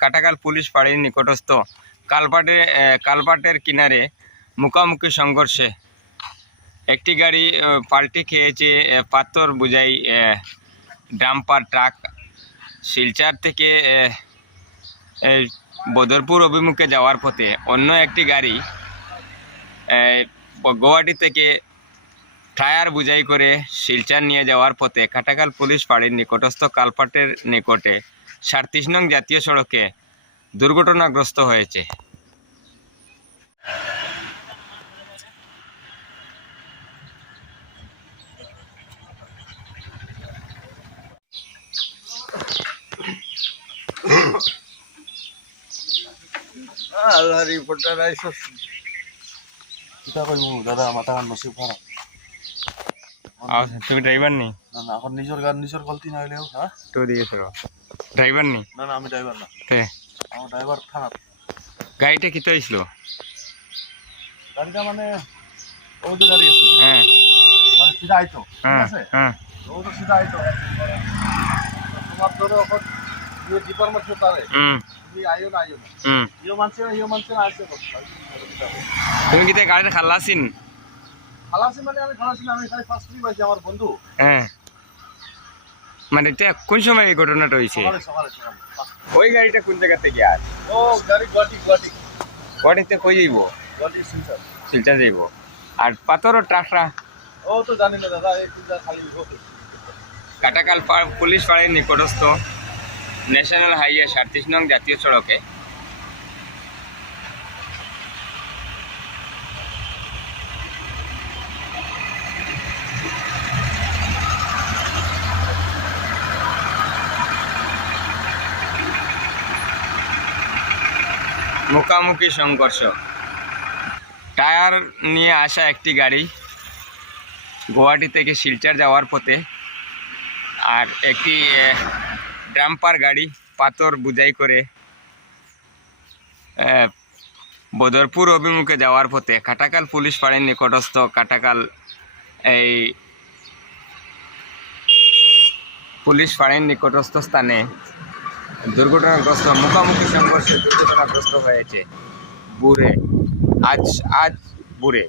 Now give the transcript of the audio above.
Katakhal police ফাঁড়ির নিকটস্থ কালপাটের কিনারে মুখোমুখি সংঘর্ষে একটি গাড়ি পাল্টি খেয়েছে পাথর বোঝাই ডাম্পার ট্রাক শিলচর থেকে বদরপুর অভিমুখে যাওয়ার পথে অন্য একটি গাড়ি গুয়াহাটি থেকে টায়ার বোঝাই করে শিলচর নিয়ে যাওয়ার পথে কাটাকাল পুলিশ ফাঁড়ির নিকটস্থ কালপাটের নিকটে 37 নং জাতীয় সড়কে দুর্ঘটনাগ্রস্ত হয়েছে। দাদা মাথা নসিব খারাপ। তুমি ড্রাইভার নেই? না না, এখন নিজের গলতি না হইলেও। হ্যাঁ, তো দিয়েছ ড্রাইভার নেই? না না, আমি ড্রাইভার না। আমার ড্রাইভার থানা। গাড়িটা কি তো হয়েছিল? গাড়িটা মানে ও তো গাড়ি আছে, হ্যাঁ, মানে সিধা আইতো, ঠিক আছে? হ্যাঁ, ও তো সিধা আইতো, তোমার ধরো এখন যে ডিপার্টমেন্ট তারে তুমি আইও না ইও মানছে আসছে। তুমি কি গাড়িটা খালাসিন? খালাসি মানে আমি খালাসি না, আমি খালি ফার্স্ট ট্রিপ আইছি আমার বন্ধু। হ্যাঁ, মানে কোন সময় এই ঘটনাটা হয়েছে? সকালে। ওই গাড়িটা কোন জায়গা থেকে আর? ও গাড়ি গুয়াহাটিতে কই যাইব? শিলচর যাইব। আর পাথরও ট্রাকটা ও তো জানি না দাদা, এই পূজা খালি কাটাকাল পুলিশ ফাঁড়ির নিকটস্থ ন্যাশনাল হাইওয়ে 37 নং জাতীয় সড়কে মুখোমুখি সংঘর্ষ। টায়ার নিয়ে আসা একটি গাড়ি গুয়াহাটি থেকে শিলচর যাওয়ার পথে আর একটি ডাম্পার গাড়ি পাথর বোঝাই করে বদরপুর অভিমুখে যাওয়ার পথে কাটাকাল পুলিশ ফাঁড়ির নিকটস্থ কাটাকাল এই পুলিশ ফাঁড়ির নিকটস্থ স্থানে দুর্ঘটনাগ্রস্ত মুখোমুখি সংঘর্ষে দুর্ঘটনাগ্রস্ত হয়েছে বুড়ে আজ বুড়ে।